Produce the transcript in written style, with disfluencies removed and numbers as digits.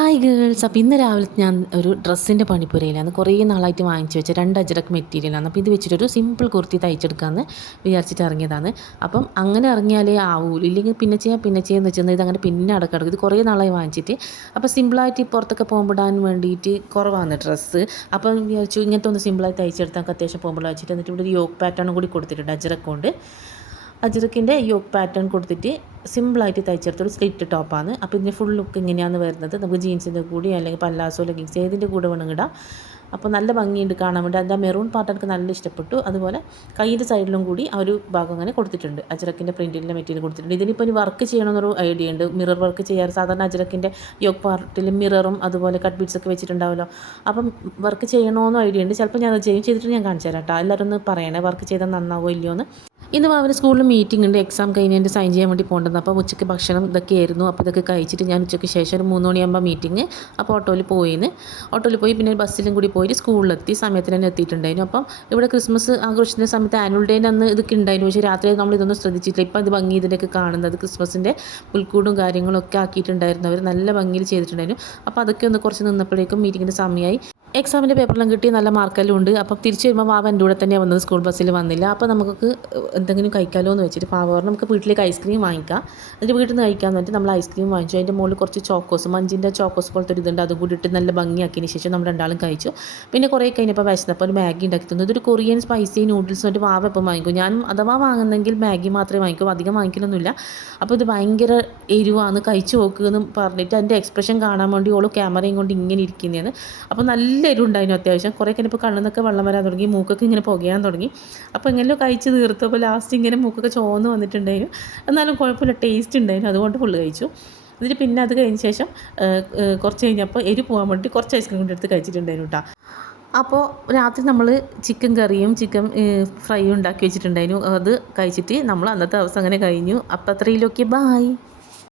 Hi girls. അപ്പോൾ ഇന്ന് രാവിലെ ഞാൻ ഒരു ഡ്രസ്സിൻ്റെ പണിപ്പുരയിലാണ്. കുറേ നാളായിട്ട് വാങ്ങിച്ചു വെച്ച 2 അജ്രക്ക് മെറ്റീരിയലാണ്. അപ്പോൾ ഇത് വെച്ചിട്ടൊരു സിമ്പിൾ കുർത്തി തയ്ച്ചെടുക്കാമെന്ന് വിചാരിച്ചിട്ട് ഇറങ്ങിയതാണ്. അപ്പം അങ്ങനെ ഇറങ്ങിയാലേ ആവൂല, ഇല്ലെങ്കിൽ പിന്നെ ചെയ്യാമെന്ന് വെച്ചാൽ ഇതങ്ങനെ പിന്നെ അടക്കിടക്കും. ഇത് കുറേ നാളായി വാങ്ങിച്ചിട്ട്. അപ്പോൾ സിമ്പിളായിട്ട് പുറത്തൊക്കെ പോകുമ്പോടാൻ വേണ്ടിയിട്ട് കുറവാണ് ഡ്രസ്സ്. അപ്പം വിചാരിച്ചു ഇങ്ങനത്തെ ഒന്ന് സിമ്പിളായി തയ്ച്ചെടുത്താൽ അത്യാവശ്യം പോകുമ്പോൾ വെച്ചിട്ട്. എന്നിട്ട് ഇവിടെ ഒരു യോക്ക് പാറ്റേണും കൂടി കൊടുത്തിട്ടുണ്ട് അജ്രക്ക് കൊണ്ട്. അജ്രക്കിൻ്റെ യോക്ക് പാറ്റേൺ കൊടുത്തിട്ട് സിമ്പിളായിട്ട് തയ്ച്ചെടുത്തൊരു സ്ലിറ്റ് ടോപ്പാണ്. അപ്പോൾ ഇതിൻ്റെ ഫുൾ ലുക്ക് ഇങ്ങനെയാണ് വരുന്നത്. നമുക്ക് ജീൻസിൻ്റെ കൂടി അല്ലെങ്കിൽ പല്ലാസോ ലെഗിങ്സ് ഏതിൻ്റെ കൂടെ വേണമെങ്കിൽ ഇടാം. അപ്പോൾ നല്ല ഭംഗിയുണ്ട് കാണാൻ വേണ്ടി. അതിൻ്റെ മെറൂൺ പാർട്ട് എനിക്ക് നല്ല ഇഷ്ടപ്പെട്ടു. അതുപോലെ കൈയുടെ സൈഡിലും കൂടി ആ ഒരു ഭാഗം അങ്ങനെ കൊടുത്തിട്ടുണ്ട്. അജ്രക്കിൻ്റെ പ്രിൻറ്റിൻ്റെ മെറ്റീരിയൽ കൊടുത്തിട്ടുണ്ട്. ഇതിനിപ്പോൾ ഒരു വർക്ക് ചെയ്യണമെന്നൊരു ഐഡിയ ഉണ്ട്. മിറർ വർക്ക് ചെയ്യാറ് സാധാരണ അജ്രക്കിൻ്റെ യോക്ക് പാർട്ടിൽ മിററും അതുപോലെ കട്ട് ബീഡ്സ് ഒക്കെ വെച്ചിട്ടുണ്ടാവുമല്ലോ. അപ്പം വർക്ക് ചെയ്യണമെന്ന് ഐഡിയ ഉണ്ട്. ചിലപ്പോൾ ഞാൻ അത് ചെയ്തിട്ട് ഞാൻ കാണിച്ചു തരാം കേട്ടോ. എല്ലാവരും ഒന്ന് പറയണേ വർക്ക് ചെയ്താൽ നന്നാവോ ഇല്ലയോ എന്ന്. ഇന്ന് അവർ സ്കൂളിൽ മീറ്റിംഗ് ഉണ്ട്, എക്സാം കഴിഞ്ഞ് സൈൻ ചെയ്യാൻ വേണ്ടി പോകേണ്ടത്. അപ്പോൾ ഉച്ചയ്ക്ക് ഭക്ഷണം ഇതൊക്കെയായിരുന്നു. അപ്പോൾ ഇതൊക്കെ കഴിച്ചിട്ട് ഞാൻ ഉച്ചയ്ക്ക് ശേഷം ഒരു 3 മണിയാകുമ്പോൾ മീറ്റിംഗ്. അപ്പോൾ ഓട്ടോയിൽ പോയി പിന്നെ ബസ്സിലും കൂടി പോയിട്ട് സ്കൂളിലെത്തി. സമയത്തിന് തന്നെ എത്തിയിട്ടുണ്ടായിരുന്നു. അപ്പം ഇവിടെ ക്രിസ്മസ് ആഘോഷിക്കുന്ന സമയത്ത് ആനുവൽ ഡേൻ്റെ അന്ന് ഇതൊക്കെ ഉണ്ടായിരുന്നു. പക്ഷേ രാത്രി നമ്മൾ ഇതൊന്നും ശ്രദ്ധിച്ചിട്ടില്ല. ഇപ്പം ഇത് ഭംഗി ഇതിൻ്റെയൊക്കെ കാണുന്നത് ക്രിസ്മസിൻ്റെ പുൽക്കൂടും കാര്യങ്ങളൊക്കെ ആക്കിയിട്ടുണ്ടായിരുന്നു. അവർ നല്ല ഭംഗിയിൽ ചെയ്തിട്ടുണ്ടായിരുന്നു. അപ്പോൾ അതൊക്കെ ഒന്ന് കുറച്ച് നിന്നപ്പോഴേക്കും മീറ്റിങ്ങിൻ്റെ സമയമായി. എക്സാമിൻ്റെ പേപ്പറെല്ലാം കിട്ടി, നല്ല മാർക്കെല്ലാം ഉണ്ട്. അപ്പം തിരിച്ച് വരുമ്പോൾ വാവ എൻ്റെ കൂടെ തന്നെയാണ് വന്നത്, സ്കൂൾ ബസ്സിൽ വന്നില്ല. അപ്പോൾ നമുക്ക് എന്തെങ്കിലും കഴിക്കാമല്ലോ എന്ന് വെച്ചിട്ട് പാവർ നമുക്ക് വീട്ടിലേക്ക് ഐസ്ക്രീം വാങ്ങിക്കാം. എന്നിട്ട് വീട്ടിൽ നിന്ന് കഴിക്കാമെന്ന് പറഞ്ഞിട്ട് നമ്മൾ ഐസ്ക്രീം വാങ്ങിച്ചു. അതിൻ്റെ മുകളിൽ കുറച്ച് ചോക്കോസ്, മഞ്ചിൻ്റെ ചോക്കോസ് പോലത്തെ ഒരു ഇതുണ്ട്, അതും കൂടി ഇട്ട് നല്ല ഭംഗിയാക്കിയതിന് ശേഷം നമ്മൾ രണ്ടാളും കഴിച്ചു. പിന്നെ കുറേ കഴിഞ്ഞപ്പോൾ വിശന്നപ്പോൾ ഒരു മാഗി ഉണ്ടാക്കി തന്നു. ഇതൊരു കൊറിയൻ സ്പൈസി നൂഡിൽസ് എന്നിട്ട് വാവ എപ്പം വാങ്ങിക്കും. ഞാനും അഥവാ വാങ്ങുന്നെങ്കിൽ മാഗി മാത്രമേ വാങ്ങിക്കൂ, അധികം വാങ്ങിക്കലൊന്നുമില്ല. അപ്പോൾ ഇത് ഭയങ്കര എരിവാണ്, കഴിച്ചു നോക്കുമെന്ന് പറഞ്ഞിട്ട് എൻ്റെ എക്സ്പ്രഷൻ കാണാൻ വേണ്ടി ഓള് ക്യാമറയും കൊണ്ട് ഇങ്ങനെ ഇരിക്കുന്നതാണ്. അപ്പോൾ നല്ല എരിവുണ്ടായിരുന്നു അത്യാവശ്യം. കുറേ കഴിഞ്ഞപ്പോൾ കണ്ണിന്നൊക്കെ വെള്ളം വരാൻ തുടങ്ങി, മൂക്കൊക്കെ ഇങ്ങനെ പുകയാൻ തുടങ്ങി. അപ്പോൾ എങ്ങനെയോ കഴിച്ച് തീർത്തപ്പോൾ ലാസ്റ്റ് ഇങ്ങനെ മൂക്കൊക്കെ ചോന്ന് വന്നിട്ടുണ്ടായിരുന്നു. എന്നാലും കുഴപ്പമില്ല, ടേസ്റ്റ് ഉണ്ടായിരുന്നു, അതുകൊണ്ട് ഫുള്ള് കഴിച്ചു. എന്നിട്ട് പിന്നെ അത് കഴിഞ്ഞ ശേഷം കുറച്ച് കഴിഞ്ഞപ്പോൾ എരി പോകാൻ വേണ്ടി കുറച്ച് ഐസ്ക്രീം കൊണ്ട് എടുത്ത് കഴിച്ചിട്ടുണ്ടായിരുന്നു കേട്ടോ. അപ്പോൾ രാത്രി നമ്മൾ ചിക്കൻ കറിയും ചിക്കൻ ഫ്രൈയും ഉണ്ടാക്കി വെച്ചിട്ടുണ്ടായിരുന്നു. അത് കഴിച്ചിട്ട് നമ്മൾ അന്നത്തെ ദിവസം അങ്ങനെ കഴിഞ്ഞു. അപ്പോൾ അത്രയിലൊക്കെ ബായ്.